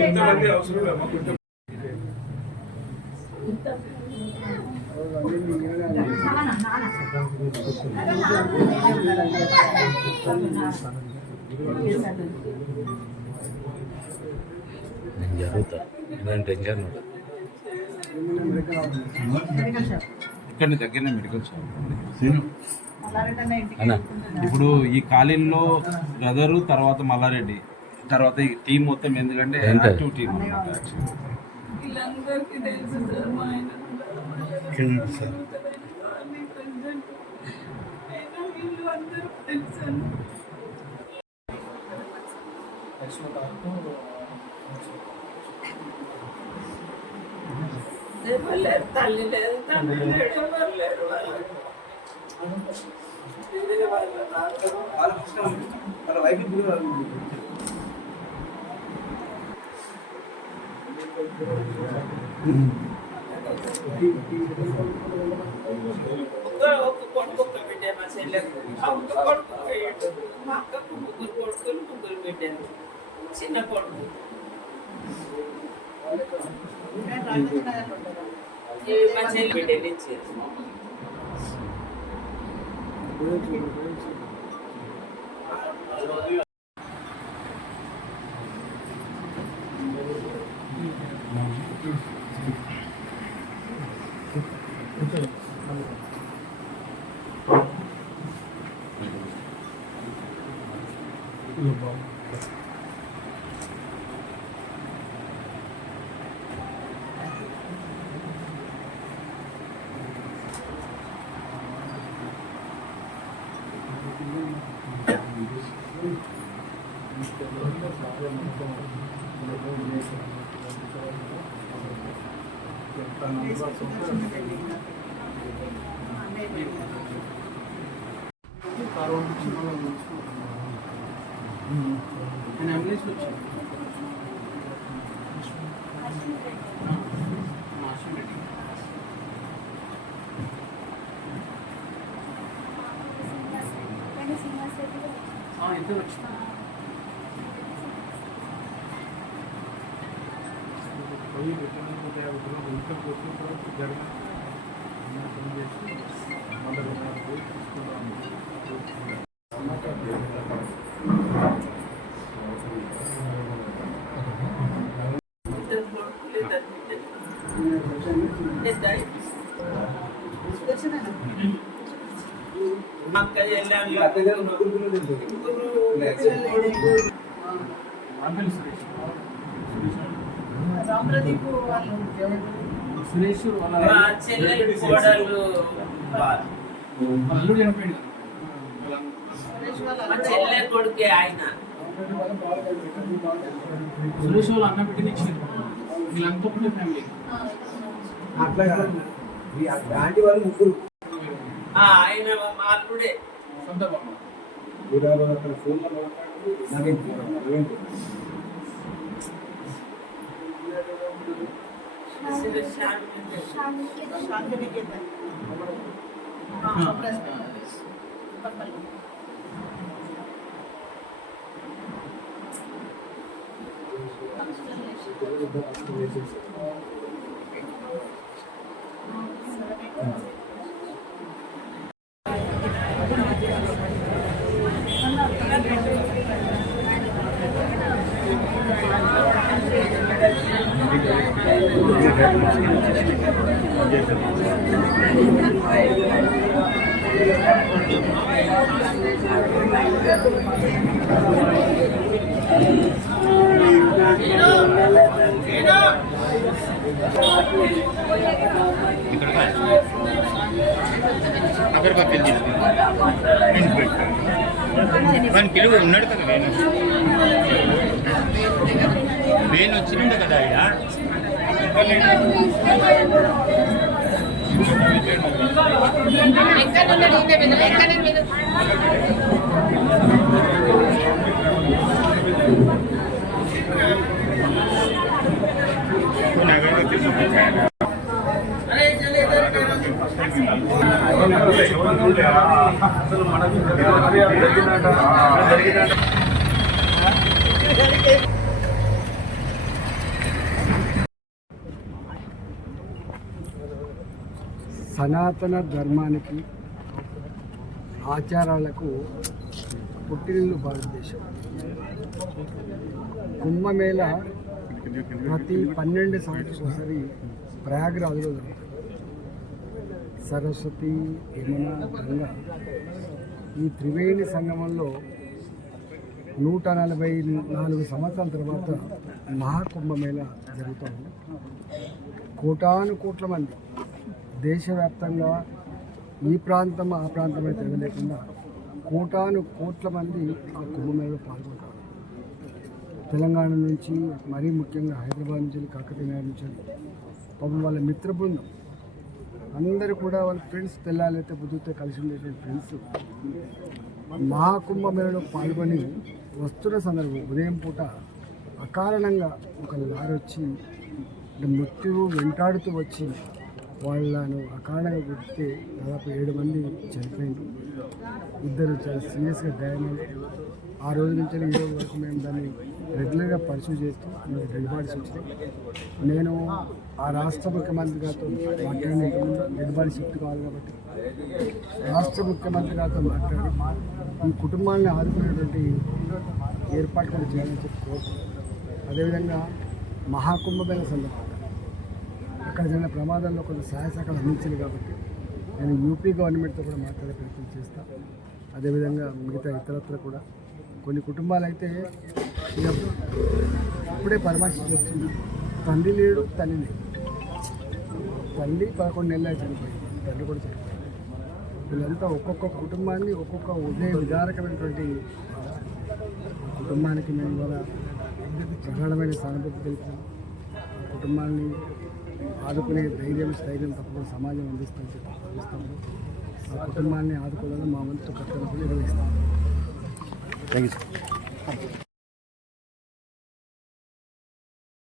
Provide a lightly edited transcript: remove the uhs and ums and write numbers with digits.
ఇంతమంది అవసరం జరుగుతా టెన్షన్ ఇక్కడ దగ్గరనే మెడికల్ షాప్ అన్నా. ఇప్పుడు ఈ కాలేజీలో బ్రదరు, తర్వాత మల్లారెడ్డి, తర్వాత ఈ టీం మొత్తం ఎందుకంటే యాక్టివ్ టీం అన్నమాట. తల్లి లేదు, తండ్రి లేడు, ఎవరు లేరు. వాళ్ళ వైఫ్ ఒక కొడుకు ఒక బిడ్డ, మా చెల్లెకు ఒక కొడుకు, మా అక్కకు ముగ్గురు కొడుకులు, ముగ్గురు బిడ్డలు. చిన్న కొడుకు మా చెల్లి బిడ్డలు ఇచ్చారు. చెల్లెలు కోడలు మా చెల్లె కొడుకే ఆయన. సురేష్ వాళ్ళు అన్న బిడ్డని ఇచ్చారు. వీళ్ళంతా ఒకటే ఫ్యామిలీ. అట్లా ఆంటీ వాళ్ళు ముగ్గురు ఆయన అల్లుడే. సొంత బాబు అగరబత్తిలు తీసుకుని కిలో ఉన్నాడు కదా నేను మెయిన్ వచ్చింది కదా సనాతన ధర్మానికి ఆచారాలకు పుట్టినిల్లు భారతదేశం. కుంభమేళ ప్రతి 12 సంవత్సరాలకు ఒకసారి ప్రయాగరాజ్లో జరుగుతుంది. సరస్వతి, యమున, గంగా ఈ త్రివేణి సంగమంలో 144 సంవత్సరాల తర్వాత మహాకుంభమేళ జరుగుతుంది. కోటాను కోట్ల మంది దేశవ్యాప్తంగా ఈ ప్రాంతం ఆ ప్రాంతమే తెలియలేకుండా కోటాను కోట్ల మంది ఆ కుంభమేళలో పాల్గొంటారు. తెలంగాణ నుంచి, మరీ ముఖ్యంగా హైదరాబాద్ నుంచి, కాకతీయ నగర్ నుంచి పాపం వాళ్ళ మిత్ర బృందం అందరూ కూడా వాళ్ళ ఫ్రెండ్స్ తెల్లాలైతే పొద్దుతే కలిసి ఉండేటువంటి ఫ్రెండ్స్ మహాకుంభమేళలో పాల్గొని వస్తున్న సందర్భం ఉదయం పూట అకారణంగా ఒక లారీ వచ్చి మృత్యువు వెంటాడుతూ వచ్చి వాళ్ళను అకారణంగా గుర్తితే దాదాపు 7 మంది చనిపోయింది. 2 చాలా సీరియస్గా గాయమైంది. ఆ రోజు నుంచి ఈ రోజు వరకు మేము దాన్ని రెగ్యులర్గా పరిశీలి చేస్తూ మనకు డెడ్ బాడీస్ వచ్చినాయి. నేను ఆ రాష్ట్ర ముఖ్యమంత్రి గారితో మాట్లాడిన డెడ్ బాడీ షిఫ్ట్ కావాలి కాబట్టి రాష్ట్ర ముఖ్యమంత్రి గారితో మాట్లాడి ఈ కుటుంబాన్ని ఆదుకునేటువంటి ఏర్పాటు కూడా చేయాలని చెప్పి కోరుతున్నాను. అదేవిధంగా మహాకుంభమేళ సందర్భంగా అక్కడ జరిగిన ప్రమాదాల్లో కొంత సహాయ సహకారం అందించింది కాబట్టి నేను యూపీ గవర్నమెంట్తో కూడా మాట్లాడే ప్రయత్నం చేస్తాను. అదేవిధంగా మిగతా ఇతరత్ర కూడా కొన్ని కుటుంబాలు అయితే ఇక అప్పుడే పరామర్శించి వస్తుంది. తండ్రి లేడు, తల్లి లేడు. తల్లి 11 నెలలు చనిపోయింది, తండ్రి కూడా చనిపోయింది. వీళ్ళంతా ఒక్కొక్క కుటుంబాన్ని ఒక్కొక్క ఉదయ విధారకమైనటువంటి కుటుంబానికి మేము కూడా ప్రగాఢమైన సానుభూతి తెలిపాము. ఆ కుటుంబాన్ని ఆదుకునే ధైర్యం, స్థైర్యం తప్పకుండా సమాజం అందిస్తామని చెప్పి భావిస్తాము. ఆ కుటుంబాన్ని ఆదుకోవాలని మా వంతు కర్తవ్యం నిర్వహిస్తాము. Thank you sir.